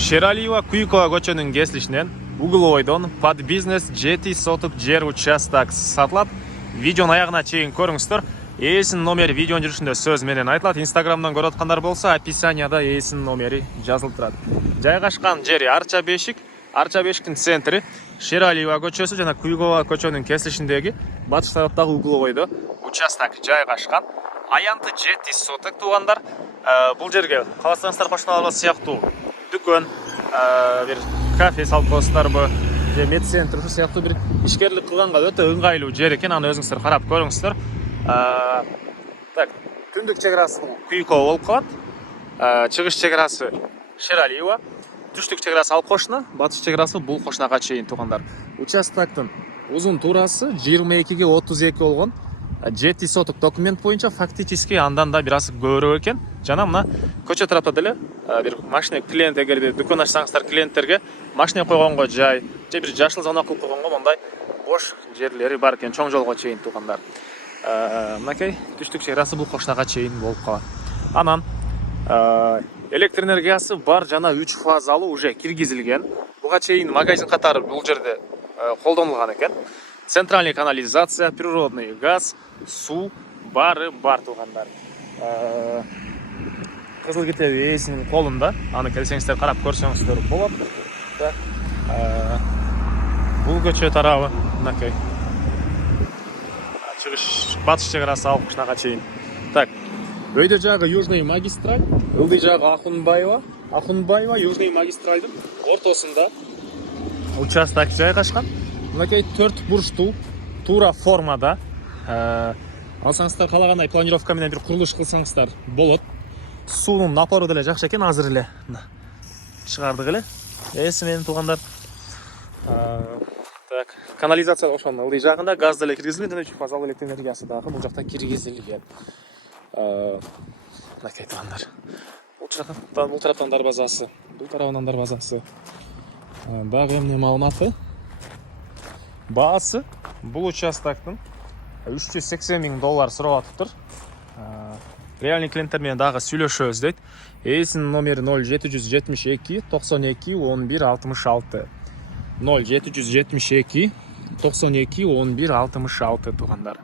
Шералиева Куйкова көчөнүн кесилишинен Угловойдон под бизнес 7 соток жер участок сатылат. Видеонун аягына чейин көрүңүздөр. Ээсинин номери видеонун жүрүшүндө сөз менен айтылат. Инстаграмдан көрүп аткандар болсо, описанияда ээсинин номери жазылып турат. Жайгашкан жери Арча Бешик. Арча Бешиктин центри Шералиева көчөсү жана Куйкова көчөнүн кесилишиндеги батыш тараптагы Угловойдо участок жайгашкан. Аянты 7 соток туугандар. Бул жерге кааласаңыздар кошуналар сыяктуу дүкөн, бир кафе салып коесуздарбы, же медцентр ушу сыяктуу бир ишкерлик кылганга өтө ыңгайлуу жер экен. Аны өзүңүздөр карап көрүңүздөр. Так, түндүк чек арасы Куйкова болуп калат. Чыгыш чек арасы Шералиева, түштүк чек арасы Ал Кошуна, батыш чек арасы Бул Кошунага чейин туугандар. Участоктун узун туурасы 22 ге 32 болгон. 7 соток документ боюнча фактически андан да бир аз көбүрөөк экен. Жана мына көчө тарапта деле бир машина клиент, эгерде дүкөн ачсаңыздар клиенттерге машина койгонго жай, же бир жашыл зона кылып койгонго мондай бош жерлери бар экен, чоң жолго чейин туугандар. Мынакей түштүк чек арасы Бул Кошунага чейин болуп калат. Анан электр энергиясы бар жана 3 фазалуу уже киргизилген. Буга чейин магазин катары бул жерде колдонулган экен. Центральный канализация, природный газ, суу бары бар туугандар. Кызыл китеп ээсинин колунда. Аны келсеңиздер карап көрсөңүздөр болот. Бул көчө тарабы мынакей. Чыгыш батыш чек арасы Ал Кошунага чейин. Так, өйдө жагы Южный магистраль, ылдый жагы Ахунбаева Южный магистралдын ортосунда участок жайгашкан. Мынакей 4 бурчтуу туура формада. Алсаңыздар каалагандай планировка менен бир курулуш кылсаңыздар болот. Суунун напору деле жакшы экен, азыр эле чыгардык эле. Эси менен туугандар. Так, канализация ошонун ылдый жагында, газ деле киргизилген, жана 3 фазалуу электр энергиясы дагы бул жакта киргизилген. Мынакей туугандар. Бул тараптан дарбазасы, бул тарабынан дарбазасы. Дагы эмне маалыматы? Баасы бул участоктун $380,000 сурап атыптыр. Реальный клиенттер менен дагы сүйлөшөбүз дейт. Эсинин номери 0772 92 11 66. 0772 92 11 66 туугандар.